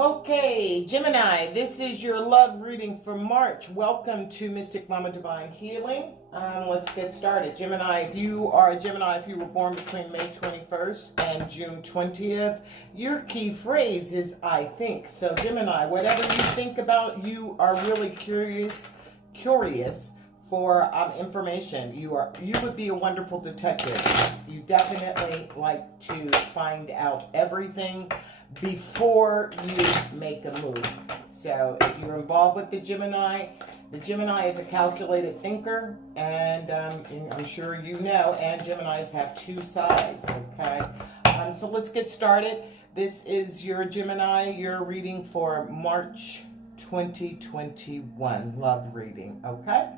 Okay, Gemini, this is your love reading for March. Welcome to Mystic Mama Divine Healing. Let's get started. Gemini, if you are a Gemini, if you were born between May 21st and June 20th, your key phrase is I think. So Gemini, whatever you think about, you are really curious for information. You would be a wonderful detective. You definitely like to find out everything before you make a move. So if you're involved with the Gemini is a calculated thinker, and I'm sure you know, and Geminis have two sides, okay? So let's get started. This is your Gemini, your reading for March 2021, love reading, okay?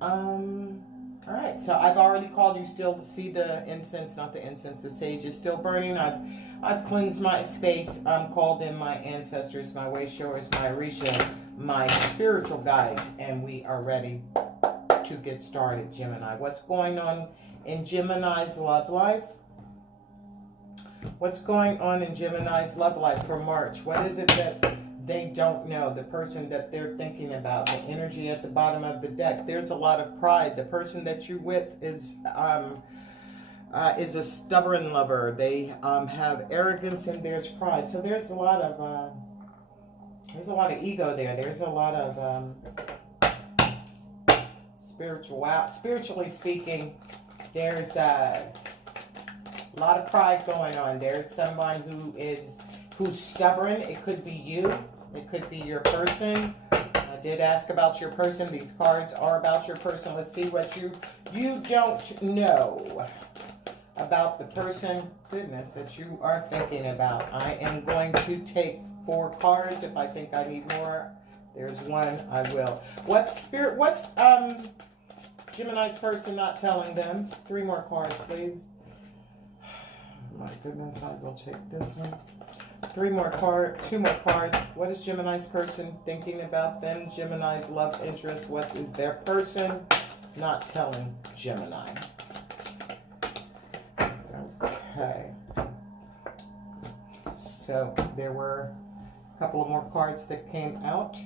All right, so I've already called you. Still see the incense, not the incense, the sage is still burning. I've cleansed my space. Called in my ancestors, my way showers, my Orisha, my spiritual guides, and we are ready to get started, Gemini. What's going on in Gemini's love life? What's going on in Gemini's love life for March? What is it that they don't know? The person that they're thinking about, the energy at the bottom of the deck. There's a lot of pride. The person that you're with is a stubborn lover. They have arrogance and there's pride. So there's a lot of ego there. There's a lot of spiritually speaking. There's a lot of pride going on. There's someone who's stubborn. It could be you. It could be your person. I did ask about your person. These cards are about your person. Let's see what you don't know about the person, goodness, that you are thinking about. I am going to take 4 cards. If I think I need more, there's one, I will. What's Gemini's person not telling them? 3 more cards, please. My goodness, I will take this one. 2 more cards. What is Gemini's person thinking about them? Gemini's love interest. What is their person not telling Gemini? Okay. So there were a couple of more cards that came out.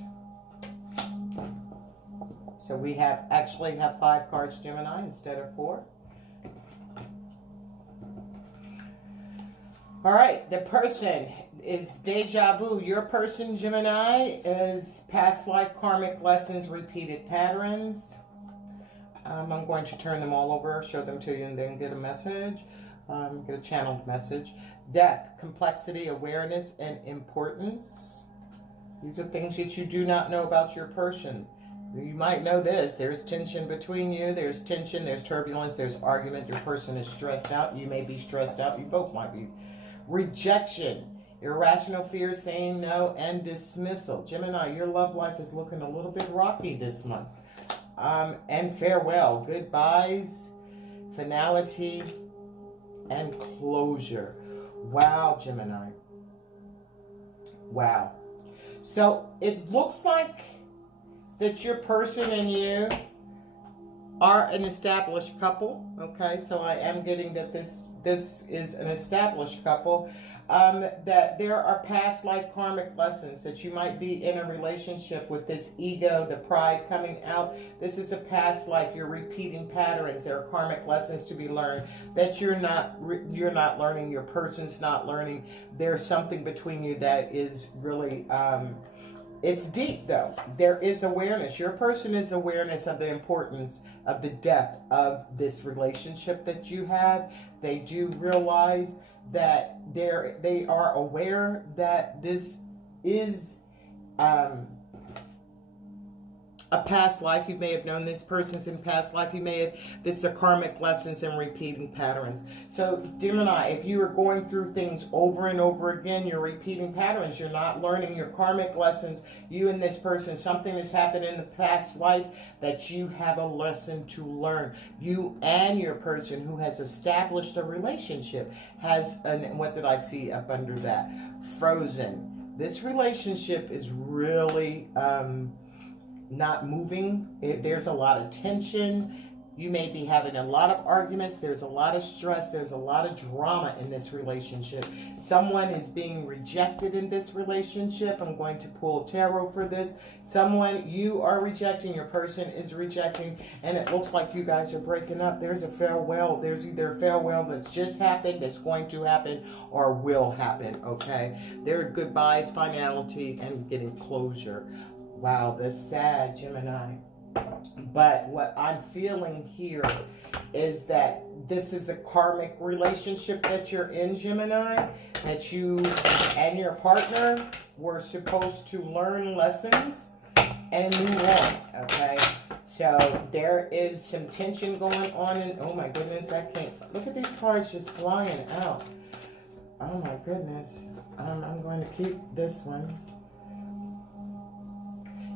So we actually have 5 cards, Gemini, instead of 4. All right, the person is deja vu. Your person, Gemini, is past life, karmic lessons, repeated patterns. I'm going to turn them all over, show them to you, and then get a message, get a channeled message. Depth, complexity, awareness, and importance. These are things that you do not know about your person. You might know this. There's tension between you. There's tension. There's turbulence. There's argument. Your person is stressed out. You may be stressed out. You both might be. Rejection, irrational fear, saying no, and dismissal. Gemini, your love life is looking a little bit rocky this month. And farewell, goodbyes, finality, and closure. Wow, Gemini. Wow. So it looks like that your person and you are an established couple. Okay, so I am getting that this is an established couple. That there are past life karmic lessons, that you might be in a relationship with this ego, the pride coming out. This is a past life. You're repeating patterns. There are karmic lessons to be learned that you're not learning. Your person's not learning. There's something between you that is really it's deep, though. There is awareness. Your person is awareness of the importance of the depth of this relationship that you have. They do realize that they are aware that this is a past life. You may have known this person's in past life. This are karmic lessons and repeating patterns. So Gemini, if you are going through things over and over again, you're repeating patterns. You're not learning your karmic lessons. You and this person, something has happened in the past life that you have a lesson to learn. You and your person who has established a relationship has what did I see up under that? Frozen. This relationship is really not moving. There's a lot of tension. You may be having a lot of arguments. There's a lot of stress. There's a lot of drama in this relationship. Someone is being rejected in this relationship. I'm going to pull tarot for this. Someone you are rejecting, your person is rejecting, and it looks like you guys are breaking up. There's a farewell. There's either a farewell that's just happened, that's going to happen, or will happen, okay? There are goodbyes, finality, and getting closure. Wow, that's sad, Gemini. But what I'm feeling here is that this is a karmic relationship that you're in, Gemini, that you and your partner were supposed to learn lessons and move on, okay? So there is some tension going on, and oh my goodness, I can't, look at these cards just flying out. Oh my goodness. I'm going to keep this one.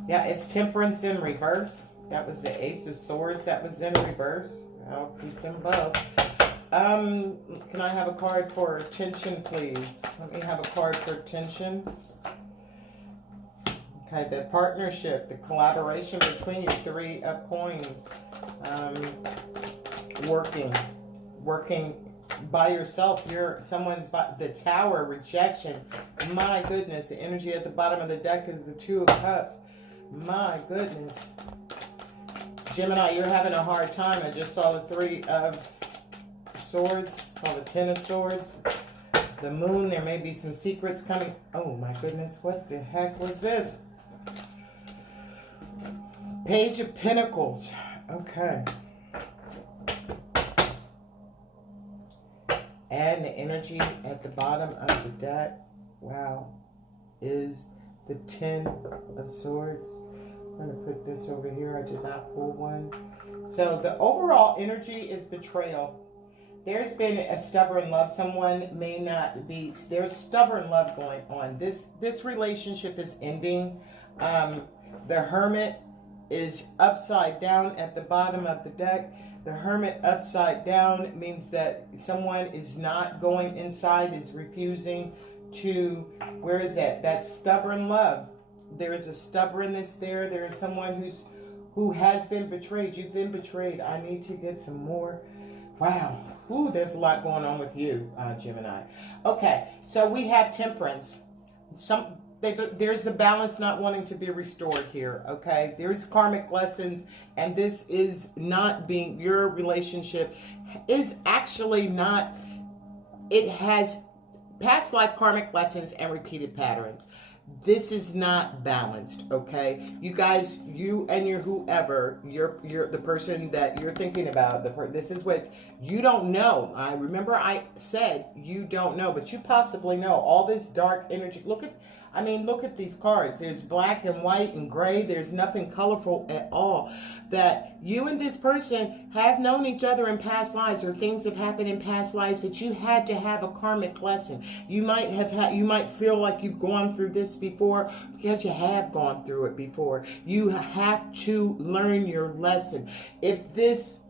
Yeah, it's Temperance in reverse. That was the Ace of Swords that was in reverse. I'll keep them both. Can I have a card for tension, please? Let me have a card for tension. Okay, the partnership, the collaboration between you, Three of Coins. Working by yourself. Someone's by the Tower, rejection. My goodness, the energy at the bottom of the deck is the Two of Cups. My goodness. Gemini, you're having a hard time. I just saw the Three of Swords, saw the Ten of Swords. The Moon, there may be some secrets coming. Oh my goodness, what the heck was this? Page of Pentacles. Okay. And the energy at the bottom of the deck, wow, is the Ten of Swords. I'm going to put this over here. I did not pull one. So the overall energy is betrayal. There's been a stubborn love. Someone may not be, there's stubborn love going on. This relationship is ending. The Hermit is upside down at the bottom of the deck. The Hermit upside down means that someone is not going inside, is refusing to, where is that? That's stubborn love. There is a stubbornness there. There is someone who has been betrayed. You've been betrayed. I need to get some more. Wow. Ooh, there's a lot going on with you, Gemini. Okay, so we have Temperance. There's a balance not wanting to be restored here, okay? There's karmic lessons, and this is not being, your relationship is actually not, it has past life karmic lessons and repeated patterns. This is not balanced, okay? You guys, you and your whoever, you're the person that you're thinking about, this is what you don't know. I remember I said you don't know, but you possibly know. All this dark energy. Look at these cards. There's black and white and gray. There's nothing colorful at all. That you and this person have known each other in past lives, or things have happened in past lives that you had to have a karmic lesson. You might feel like you've gone through this before, because you have gone through it before. You have to learn your lesson. If this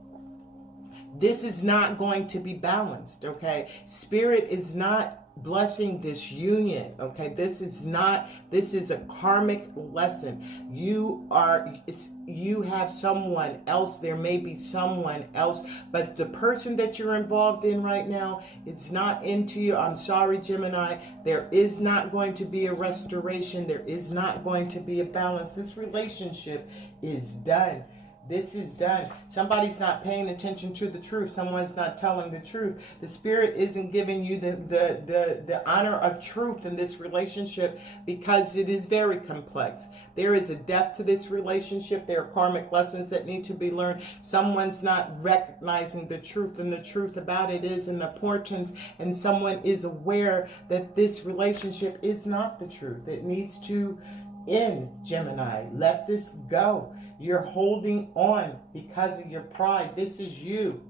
is not going to be balanced, okay? Spirit is not blessing this union, okay? This is a karmic lesson. You have someone else. There may be someone else, but the person that you're involved in right now is not into you. I'm sorry, Gemini. There is not going to be a restoration. There is not going to be a balance. This relationship is done. This is done. Somebody's not paying attention to the truth. Someone's not telling the truth. The Spirit isn't giving you the honor of truth in this relationship, because it is very complex. There is a depth to this relationship. There are karmic lessons that need to be learned. Someone's not recognizing the truth, and the truth about it is in the importance, and someone is aware that this relationship is not the truth. It needs to end, Gemini. Let this go. You're holding on because of your pride. This is you.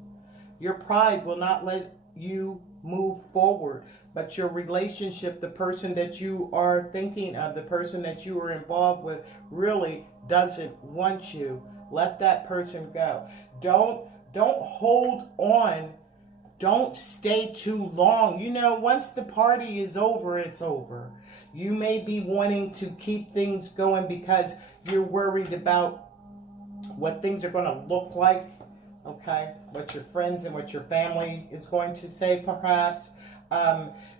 Your pride will not let you move forward. But your relationship, the person that you are thinking of, the person that you are involved with, really doesn't want you. Let that person go. Don't hold on. Don't stay too long. You know, once the party is over, it's over. You may be wanting to keep things going because you're worried about what things are going to look like okay? What your friends and what your family is going to say, perhaps.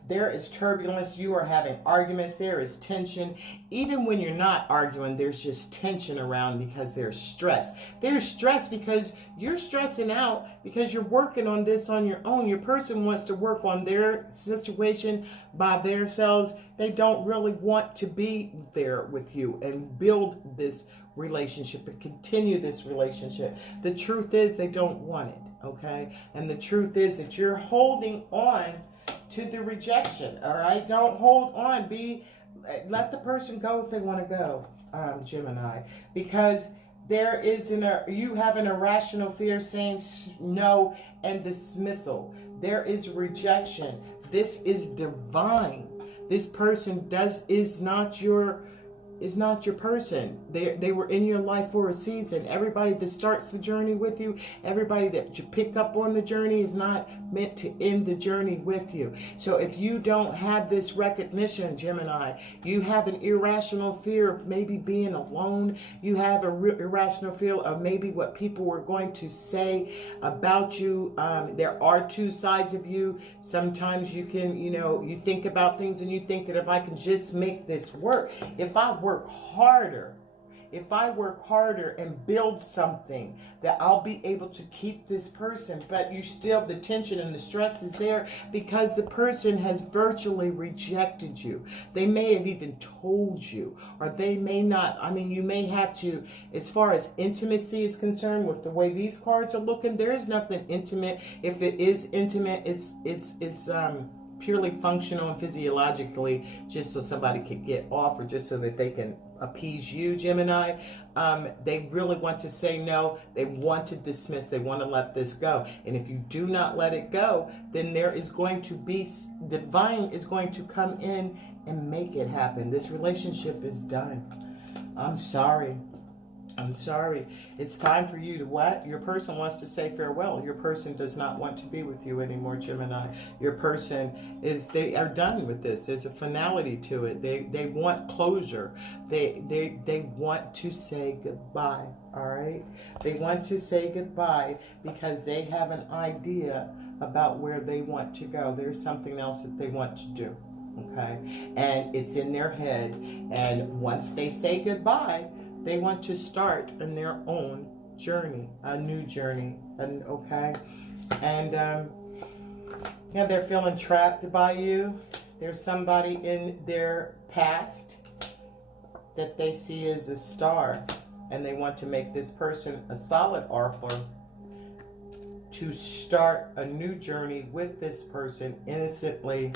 There is turbulence. You are having arguments. There is tension. Even when you're not arguing, there's just tension around because there's stress. There's stress because you're stressing out because you're working on this on your own. Your person wants to work on their situation by themselves. They don't really want to be there with you and build this relationship and continue this relationship. The truth is they don't want it, okay? And the truth is that you're holding on to the rejection, all right? Don't hold on. Let the person go if they want to go, Gemini, because you have an irrational fear saying no and dismissal. There is rejection. This is divine. This person is not your person. They were in your life for a season. Everybody that starts the journey with you, everybody that you pick up on the journey is not meant to end the journey with you. So if you don't have this recognition, Gemini, you have an irrational fear of maybe being alone. You have an irrational fear of maybe what people were going to say about you. There are two sides of you. Sometimes you can, you think about things and you think that if I can just make this work, if I work harder and build something, that I'll be able to keep this person. But the tension and the stress is there because the person has virtually rejected you. They may have even told you, or they may not. I mean, you may have to, as far as intimacy is concerned, with the way these cards are looking, there is nothing intimate. If it is intimate, it's purely functional and physiologically, just so somebody could get off, or just so that they can appease you, Gemini. They really want to say no. They want to dismiss. They want to let this go. And if you do not let it go, then there is going to be, divine is going to come in and make it happen. This relationship is done. I'm sorry. It's time for you to what? Your person wants to say farewell. Your person does not want to be with you anymore, Gemini. Your person they are done with this. There's a finality to it. They want closure. They want to say goodbye. All right? They want to say goodbye because they have an idea about where they want to go. There's something else that they want to do. Okay? And it's in their head. And once they say goodbye, they want to start on their own journey, a new journey, and they're feeling trapped by you. There's somebody in their past that they see as a star, and they want to make this person a solid offer to start a new journey with this person innocently,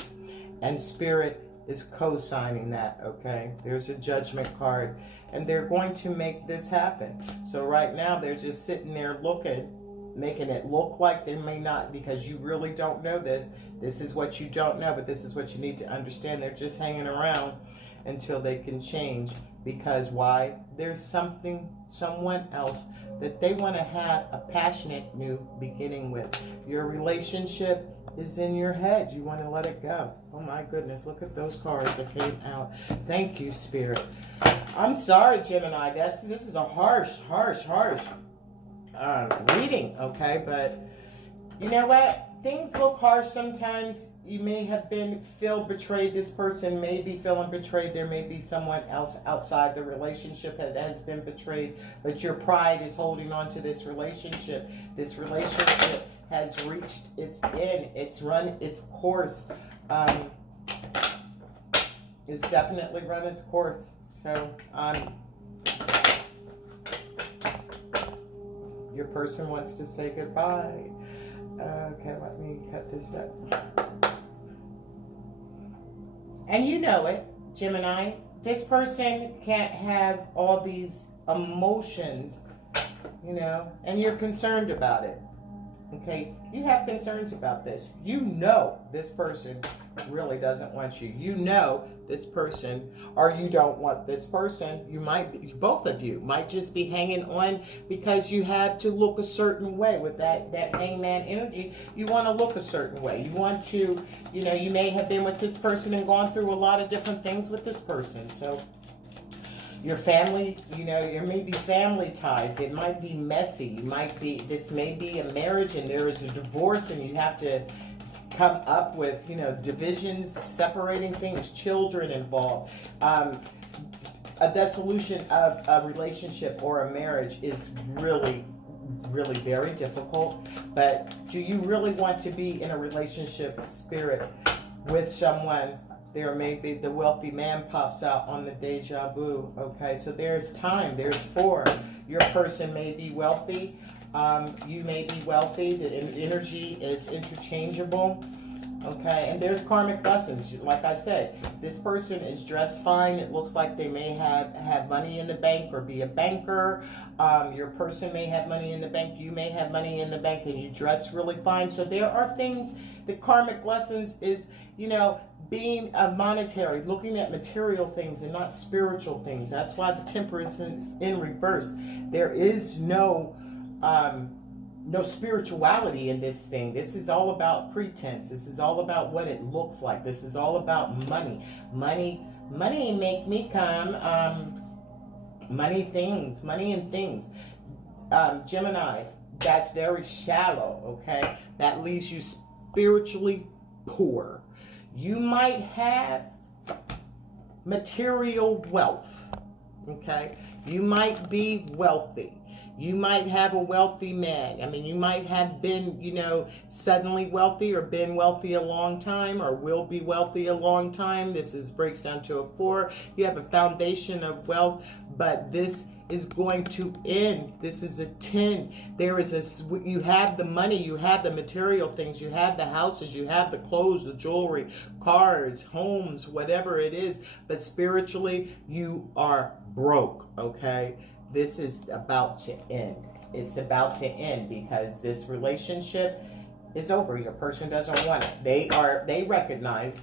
and Spirit is co-signing that, okay? There's a Judgment card, and they're going to make this happen. So right now, they're just sitting there looking, making it look like they may not, because you really don't know this. This is what you don't know, but this is what you need to understand. They're just hanging around until they can change. Because why? There's someone else that they want to have a passionate new beginning with. Your relationship is in your head. You want to let it go. Oh my goodness, look at those cards that came out. Thank you, Spirit. I'm sorry, Gemini. This is a harsh reading, okay? But you know what? Things look harsh sometimes. You may have feel betrayed. This person may be feeling betrayed. There may be someone else outside the relationship that has been betrayed. But your pride is holding on to this relationship. This relationship has reached its end. It's run its course. It's definitely run its course. So, your person wants to say goodbye. Okay, let me cut this up. And you know it, Gemini. This person can't have all these emotions, and you're concerned about it. Okay, you have concerns about this. You know this person really doesn't want you. You know this person, or you don't want this person. You might be, both of you might just be hanging on because you have to look a certain way with that hangman energy. You want to look a certain way. You want to, you may have been with this person and gone through a lot of different things with this person. So Your family, you know, there may be family ties. It might be messy. This may be a marriage and there is a divorce and you have to come up with, you know, divisions, separating things, children involved. A dissolution of a relationship or a marriage is really, really very difficult. But do you really want to be in a relationship, Spirit, with someone? There may be the wealthy man pops out on the deja vu. Okay, so there's time. There's 4. Your person may be wealthy. You may be wealthy. The energy is interchangeable. Okay, and there's karmic lessons. Like I said, this person is dressed fine. It looks like they may have money in the bank or be a banker. Your person may have money in the bank. You may have money in the bank and you dress really fine. So there are things, the karmic lessons is, you know, being monetary, looking at material things and not spiritual things. That's why the Temperance is in reverse. There is no spirituality in this thing. This is all about pretense. This is all about what it looks like. This is all about money. Money make me come. Money and things. Gemini, that's very shallow, okay? That leaves you spiritually poor. You might have material wealth, okay? You might be wealthy. You might have a wealthy man. I mean, you might have been, you know, suddenly wealthy or been wealthy a long time or will be wealthy a long time. This breaks down to a 4. You have a foundation of wealth, but this is going to end. This is a 10. You have the money, you have the material things, you have the houses, you have the clothes, the jewelry, cars, homes, whatever it is, but spiritually you are broke, okay? This is about to end. It's about to end because this relationship is over. Your person doesn't want it. They recognize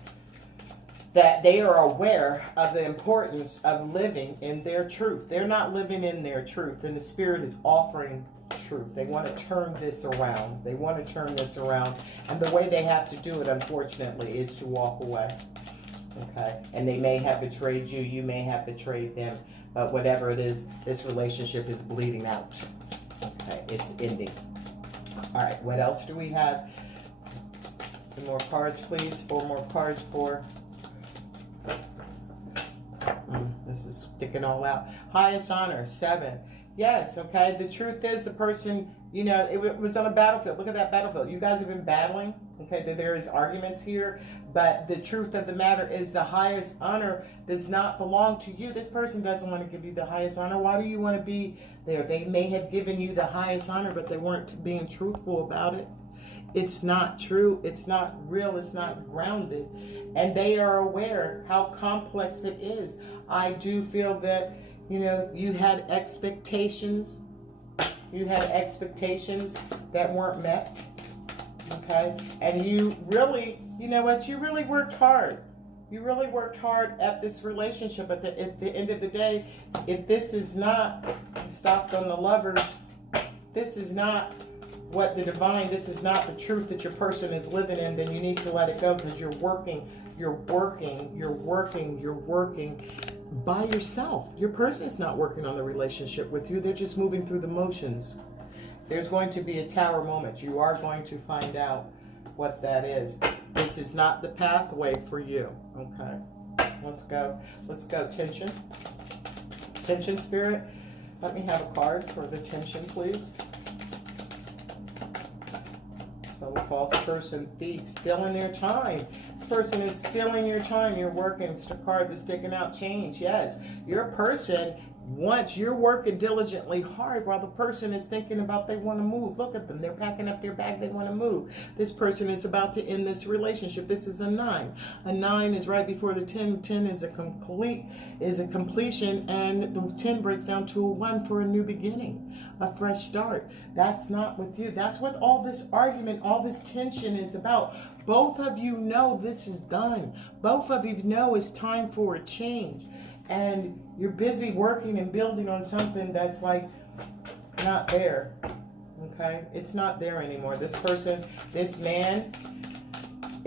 that they are aware of the importance of living in their truth. They're not living in their truth, and the Spirit is offering truth. They want to turn this around. They want to turn this around, and the way they have to do it, unfortunately, is to walk away. Okay? And they may have betrayed you. You may have betrayed them. But whatever it is, this relationship is bleeding out. Okay? It's ending. All right. What else do we have? Some more cards, please. 4 more cards for... This is sticking all out. Highest honor, 7. Yes, okay. The truth is the person, you know, it was on a battlefield. Look at that battlefield. You guys have been battling. Okay, there is arguments here. But the truth of the matter is the highest honor does not belong to you. This person doesn't want to give you the highest honor. Why do you want to be there? They may have given you the highest honor, but they weren't being truthful about it. It's not true. It's not real. It's not grounded. And they are aware how complex it is. I do feel that, you know, you had expectations. You had expectations that weren't met. Okay? And you really, you know what? You really worked hard. You really worked hard at this relationship. At the end of the day, if this is not stopped on the Lovers, this is not what the divine, this is not the truth that your person is living in, then you need to let it go because you're working by yourself. Your person is not working on the relationship with you. They're just moving through the motions. There's going to be a tower moment. You are going to find out what that is. This is not the pathway for you. Okay. Let's go. Let's go. Tension. Tension, Spirit. Let me have a card for the tension, please. So a false person, thief, stealing their time. This person is stealing your time. You're working. It's the card that's sticking out. Change. Yes. Your person, once you're working diligently hard while the person is thinking about they want to move. Look at them. They're packing up their bag. They want to move. This person is about to end this relationship. This is a 9. A 9 is right before the 10. 10 is a completion, and the 10 breaks down to a 1 for a new beginning, a fresh start. That's not with you. That's what all this argument, all this tension is about. Both of you know this is done. Both of you know it's time for a change. And you're busy working and building on something that's like not there. Okay? It's not there anymore. This person, this man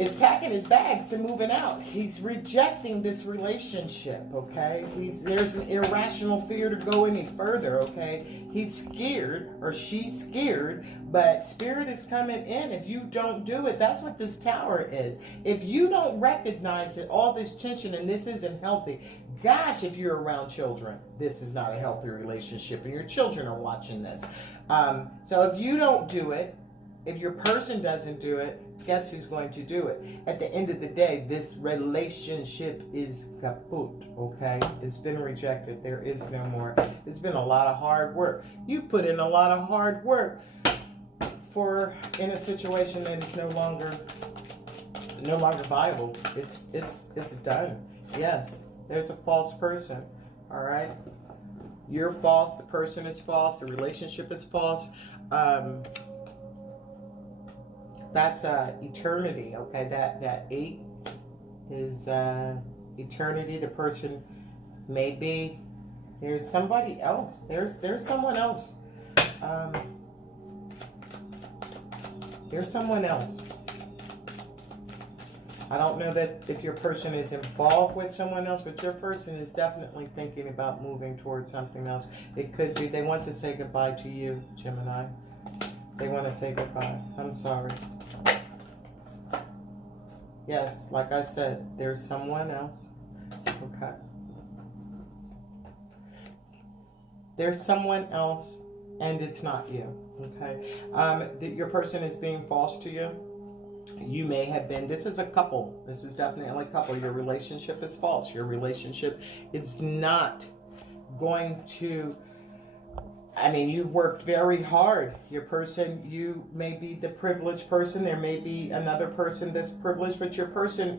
is packing his bags and moving out. He's rejecting this relationship, okay? There's an irrational fear to go any further, okay? He's scared, or she's scared, but Spirit is coming in. If you don't do it, that's what this Tower is. If you don't recognize that all this tension and this isn't healthy, gosh, if you're around children, this is not a healthy relationship, and your children are watching this. So if you don't do it, if your person doesn't do it, guess who's going to do it? At the end of the day, this relationship is kaput, okay? It's been rejected. There is no more. It's been a lot of hard work. You've put in a lot of hard work in a situation that is no longer viable. It's done. Yes, there's a false person, all right? You're false. The person is false. The relationship is false. That's eternity, okay? That 8 is eternity. The person may be, there's somebody else. There's someone else. There's someone else. I don't know that if your person is involved with someone else, but your person is definitely thinking about moving towards something else. It could be they want to say goodbye to you, Gemini. They want to say goodbye. I'm sorry. Yes, like I said, there's someone else. Okay. There's someone else, and it's not you. Okay. Your person is being false to you. You may have been. This is a couple. This is definitely a couple. Your relationship is false. Your relationship is not going to. I mean, you've worked very hard. Your person, you may be the privileged person. There may be another person that's privileged, but your person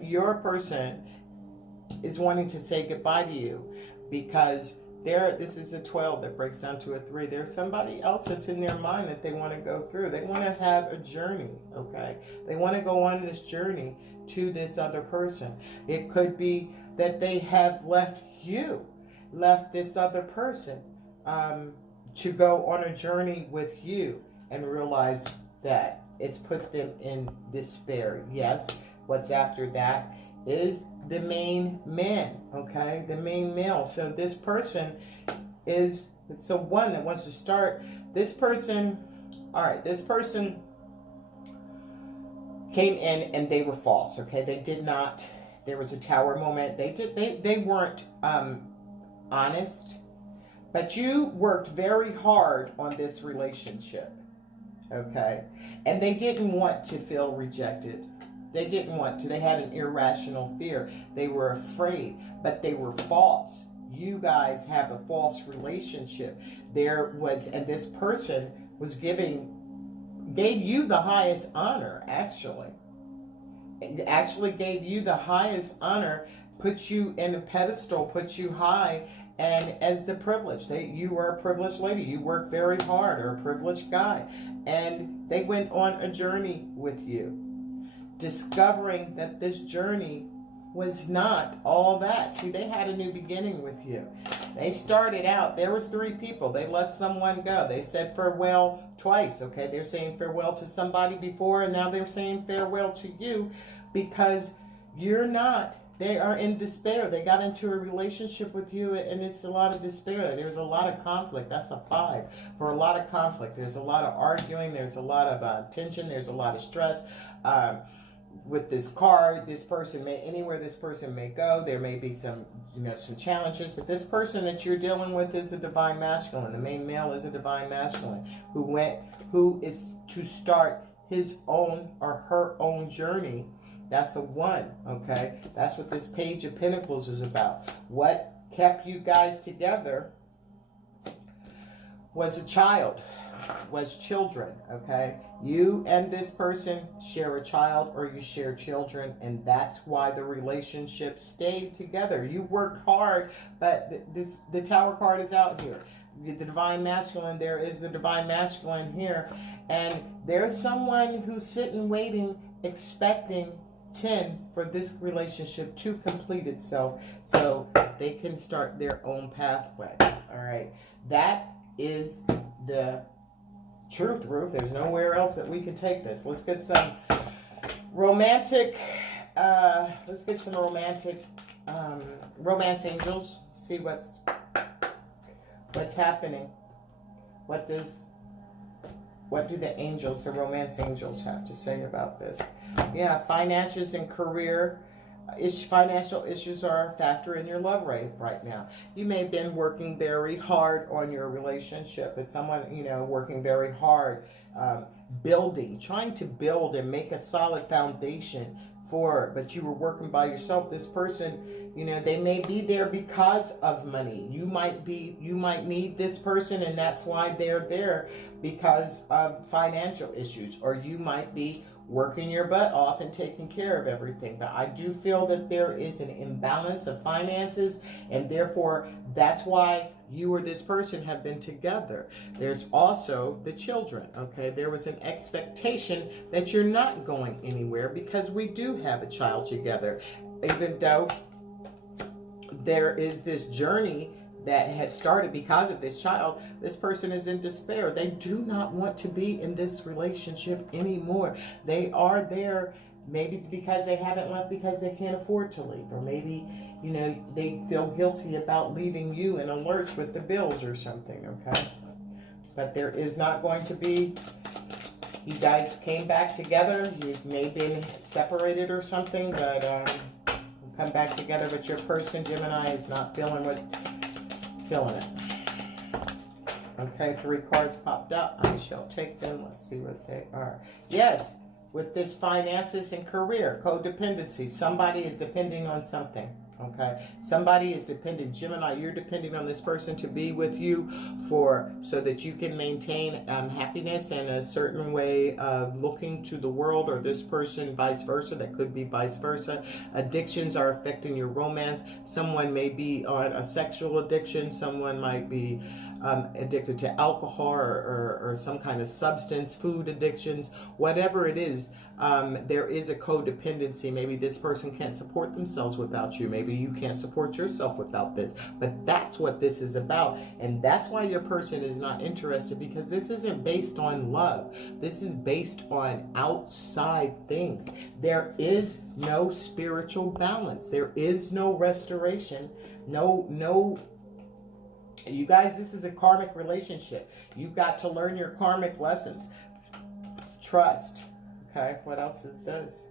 is wanting to say goodbye to you because this is a 12 that breaks down to a 3. There's somebody else that's in their mind that they want to go through. They want to have a journey, okay? They want to go on this journey to this other person. It could be that they have left this other person, to go on a journey with you and realize that it's put them in despair. Yes, what's after that is the main man, okay? The main male. So this person it's the one that wants to start. This person, all right, this person came in and they were false, okay? They did not, there was a Tower moment. They weren't honest. But you worked very hard on this relationship, okay? And they didn't want to feel rejected. They didn't want to. They had an irrational fear. They were afraid, but they were false. You guys have a false relationship. And this person gave you the highest honor, actually. It actually gave you the highest honor, put you in a pedestal, put you high, and as the privileged, you were a privileged lady. You worked very hard, or a privileged guy. And they went on a journey with you, discovering that this journey was not all that. See, they had a new beginning with you. They started out, there was 3 people. They let someone go. They said farewell twice, okay? They're saying farewell to somebody before, and now they're saying farewell to you because you're not. They are in despair. They got into a relationship with you, and it's a lot of despair. There's a lot of conflict. That's a 5. For a lot of conflict, there's a lot of arguing. There's a lot of tension. There's a lot of stress. With this card, anywhere this person may go, there may be some challenges. But this person that you're dealing with is a divine masculine. The main male is a divine masculine who is to start his own or her own journey. That's a 1, okay? That's what this Page of Pentacles is about. What kept you guys together was children, okay? You and this person share a child, or you share children, and that's why the relationship stayed together. You worked hard, but the Tower card is out here. The divine masculine, there is the divine masculine here, and there's someone who's sitting, waiting, expecting 10 for this relationship to complete itself so they can start their own pathway. All right, that is the truth, Ruth. There's nowhere else that we can take this. Let's get some Romantic, let's get some romantic, romance angels. See what's happening. What do the angels, the romance angels, have to say about this? Yeah, finances and career. Financial issues are a factor in your love life right now. You may have been working very hard on your relationship. It's someone, working very hard, trying to build and make a solid foundation but you were working by yourself. This person, they may be there because of money. You might need this person, and that's why they're there, because of financial issues, or you might be working your butt off and taking care of everything. But I do feel that there is an imbalance of finances, and therefore that's why you or this person have been together. There's also the children, okay? There was an expectation that you're not going anywhere, because we do have a child together. Even though there is this journey that has started because of this child, this person is in despair. They do not want to be in this relationship anymore. They are there maybe because they haven't left because they can't afford to leave, or maybe they feel guilty about leaving you in a lurch with the bills or something, okay? But there is not going to be, you guys came back together. You may have been separated or something, but come back together. But your person, Gemini, is not feeling it. Okay, 3 cards popped out. I shall take them. Let's see what they are. Yes, with this finances and career, codependency. Somebody is depending on something. Okay, somebody is dependent. Gemini, you're depending on this person to be with you so that you can maintain happiness and a certain way of looking to the world, or this person vice versa. That could be vice versa. Addictions are affecting your romance. Someone may be on a sexual addiction. Someone might be addicted to alcohol or some kind of substance, food addictions, whatever it is. There is a codependency. Maybe this person can't support themselves without you. Maybe you can't support yourself without this. But that's what this is about. And that's why your person is not interested, because this isn't based on love. This is based on outside things. There is no spiritual balance. There is no restoration. No. You guys, this is a karmic relationship. You've got to learn your karmic lessons. Trust. Okay, what else is this?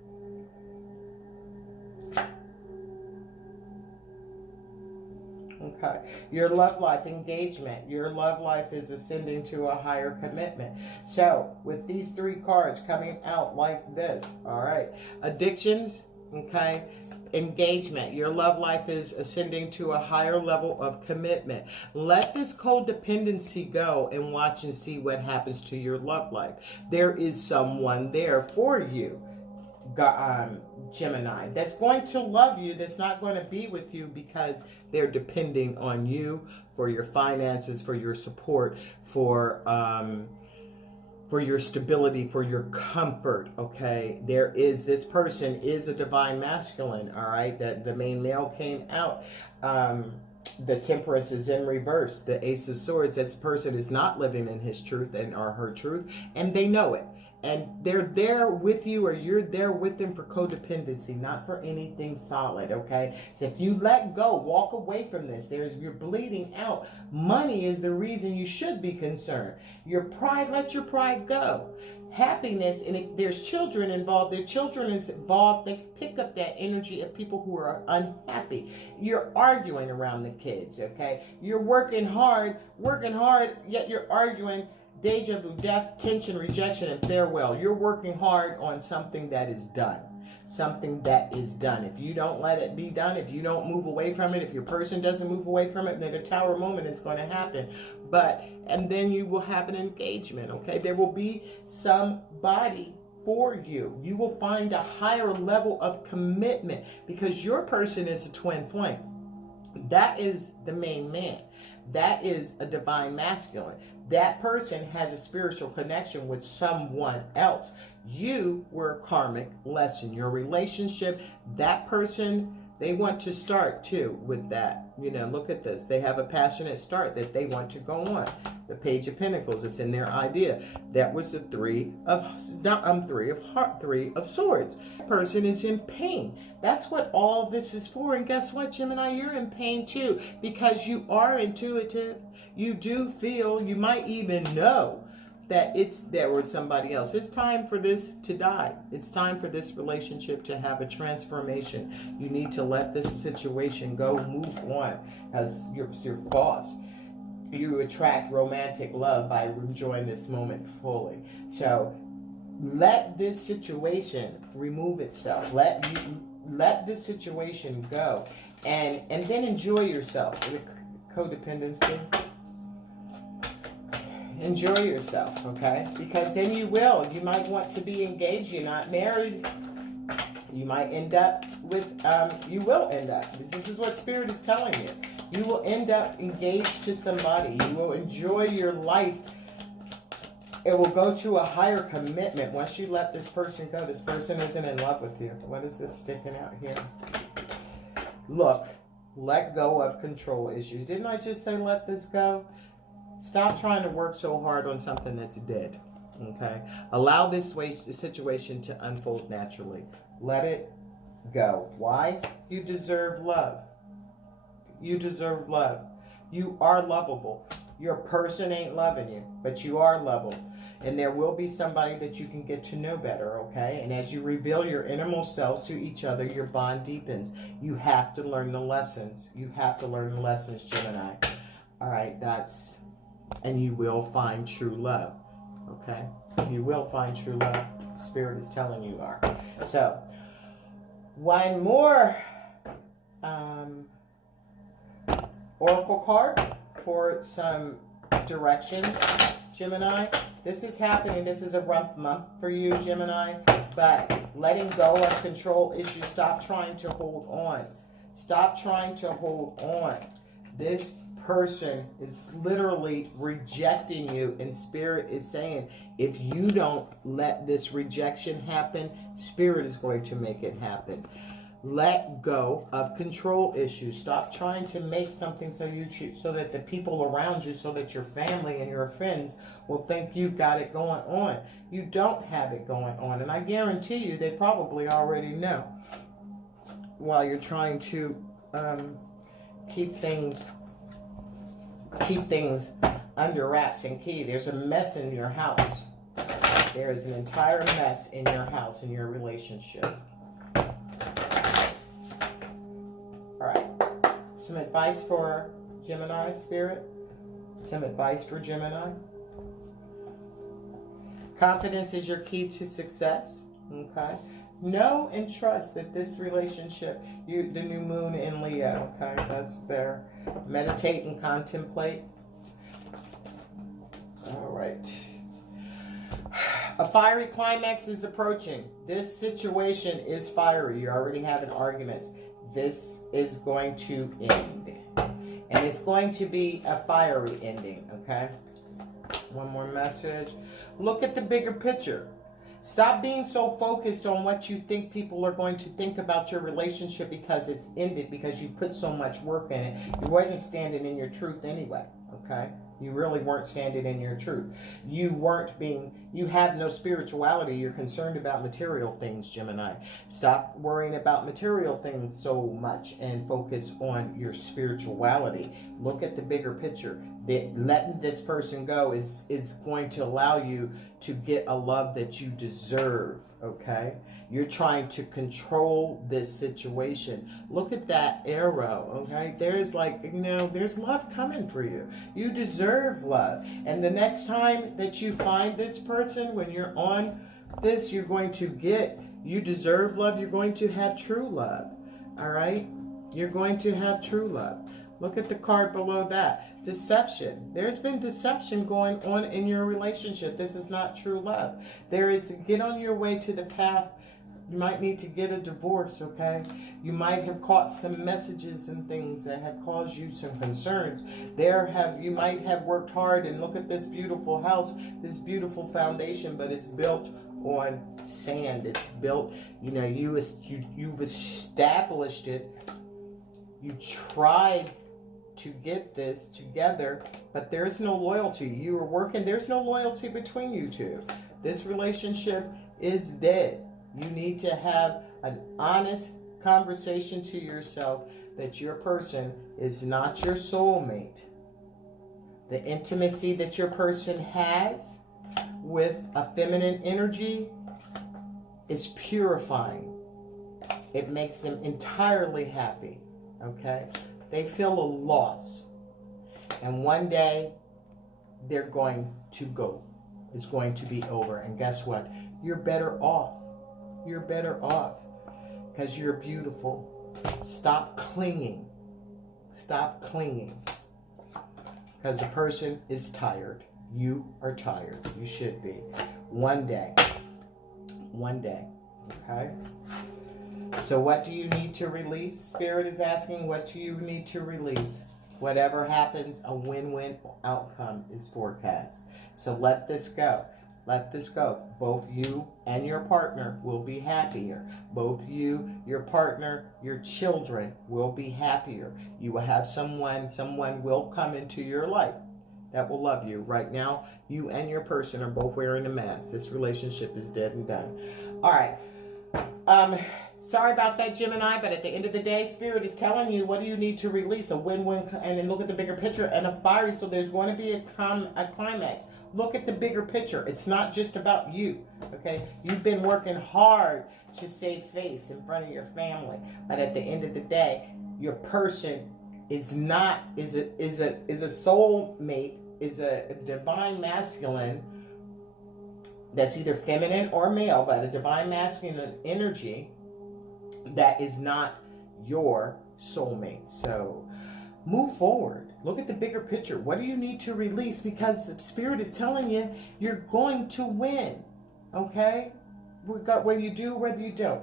Okay, your love life, engagement. Your love life is ascending to a higher commitment. So, with these 3 cards coming out like this, all right, addictions, okay, engagement. Your love life is ascending to a higher level of commitment. Let this codependency go and watch and see what happens to your love life. There is someone there for you, Gemini, that's going to love you, that's not going to be with you because they're depending on you for your finances, for your support, for your stability, for your comfort, okay? This person is a divine masculine, all right? That the main male came out. The Temperance is in reverse. The Ace of Swords, this person is not living in his truth or her truth, and they know it. And they're there with you, or you're there with them for codependency, not for anything solid, okay? So if you let go, walk away from this. You're bleeding out. Money is the reason you should be concerned. Your pride, let your pride go. Happiness, and if there's children involved, their children is involved, they pick up that energy of people who are unhappy. You're arguing around the kids, okay? You're working hard, yet you're arguing. Deja vu, death, tension, rejection, and farewell. You're working hard on something that is done. Something that is done. If you don't let it be done, if you don't move away from it, if your person doesn't move away from it, then a tower moment is going to happen. And then you will have an engagement, okay? There will be somebody for you. You will find a higher level of commitment because your person is a twin flame. That is the main man. That is a divine masculine. That person has a spiritual connection with someone else. You were a karmic lesson. Your relationship, that person, they want to start too with that. Look at this. They have a passionate start that they want to go on. The Page of Pentacles. It's in their idea. That was the three of swords. Person is in pain. That's what all this is for. And guess what, Gemini? You're in pain too, because you are intuitive. You do feel, you might even know that there was somebody else. It's time for this to die. It's time for this relationship to have a transformation. You need to let this situation go, move on, as your boss. You attract romantic love by enjoying this moment fully. So let this situation remove itself. Let this situation go, and then enjoy yourself. With codependency, enjoy yourself, okay? Because then you might want to be engaged. You're not married. You might end up with, you will end up. This is what Spirit is telling you. You will end up engaged to somebody. You will enjoy your life. It will go to a higher commitment once you let this person go. This person isn't in love with you. What is this sticking out here? Look, let go of control issues. Didn't I just say let this go? Stop trying to work so hard on something that's dead. Okay? Allow this situation to unfold naturally. Let it go. Why? You deserve love. You deserve love. You are lovable. Your person ain't loving you, but you are lovable. And there will be somebody that you can get to know better, okay? And as you reveal your innermost selves to each other, your bond deepens. You have to learn the lessons. You have to learn the lessons, Gemini. All right, and you will find true love, okay? You will find true love. Spirit is telling you are. So, one more oracle card for some direction, Gemini. This is happening. This is a rough month for you, Gemini. But letting go of control issues. Stop trying to hold on. Stop trying to hold on. This person is literally rejecting you, and Spirit is saying, if you don't let this rejection happen, Spirit is going to make it happen. Let go of control issues. Stop trying to make something so that the people around you, so that your family and your friends will think you've got it going on. You don't have it going on, and I guarantee you they probably already know. While you're trying to keep things under wraps and key, there's a mess in your house. There is an entire mess in your house, in your relationship. Some advice for Gemini, Spirit. Some advice for Gemini. Confidence is your key to success. Okay. Know and trust that this relationship, the new moon in Leo, okay, that's there. Meditate and contemplate. All right. A fiery climax is approaching. This situation is fiery. You're already having arguments. This is going to end. And it's going to be a fiery ending, okay? One more message. Look at the bigger picture. Stop being so focused on what you think people are going to think about your relationship because it's ended, because you put so much work in it. You wasn't standing in your truth anyway, okay? You really weren't standing in your truth. You have no spirituality. You're concerned about material things, Gemini. Stop worrying about material things so much and focus on your spirituality. Look at the bigger picture. Letting this person go is going to allow you to get a love that you deserve, okay? You're trying to control this situation. Look at that arrow, okay? There's there's love coming for you. You deserve love. And the next time that you find this person, when you're on this, you're going to you deserve love. You're going to have true love, all right? You're going to have true love. Look at the card below that. Deception. There's been deception going on in your relationship. This is not true love. Get on your way to the path. You might need to get a divorce, okay? You might have caught some messages and things that have caused you some concerns. You might have worked hard, and look at this beautiful house, this beautiful foundation, but it's built on sand. It's built, you've established it. You tried to get this together, but there's no loyalty. You are working, there's no loyalty between you two. This relationship is dead. You need to have an honest conversation to yourself that your person is not your soulmate. The intimacy that your person has with a feminine energy is purifying. It makes them entirely happy, okay? They feel a loss. And one day, they're going to go. It's going to be over. And guess what? You're better off. You're better off because you're beautiful. Stop clinging. Stop clinging. Because the person is tired. You are tired. You should be. One day. One day. Okay? So what do you need to release? Spirit is asking, what do you need to release? Whatever happens, a win-win outcome is forecast. So let this go. Let this go. Both you and your partner will be happier. Both you, your partner, your children will be happier. You will have someone will come into your life that will love you. Right now, you and your person are both wearing a mask. This relationship is dead and done. All right. Sorry about that, Gemini, but at the end of the day, Spirit is telling you, what do you need to release? A win-win, and then look at the bigger picture, and a fiery, so there's going to be a climax. Look at the bigger picture. It's not just about you, okay? You've been working hard to save face in front of your family, but at the end of the day, your person is not, is a soulmate, is a divine masculine that's either feminine or male, but a divine masculine energy that is not your soulmate. So move forward. Look at the bigger picture. What do you need to release? Because the Spirit is telling you you're going to win. Okay? Whether you do, whether you don't.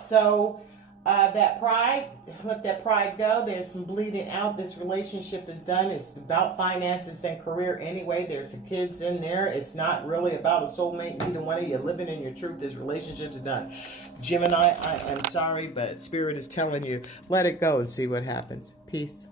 So that pride, let that pride go. There's some bleeding out. This relationship is done. It's about finances and career anyway. There's some kids in there. It's not really about a soulmate. Neither one of you living in your truth. This relationship's done. Gemini, I'm sorry, but Spirit is telling you, let it go and see what happens. Peace.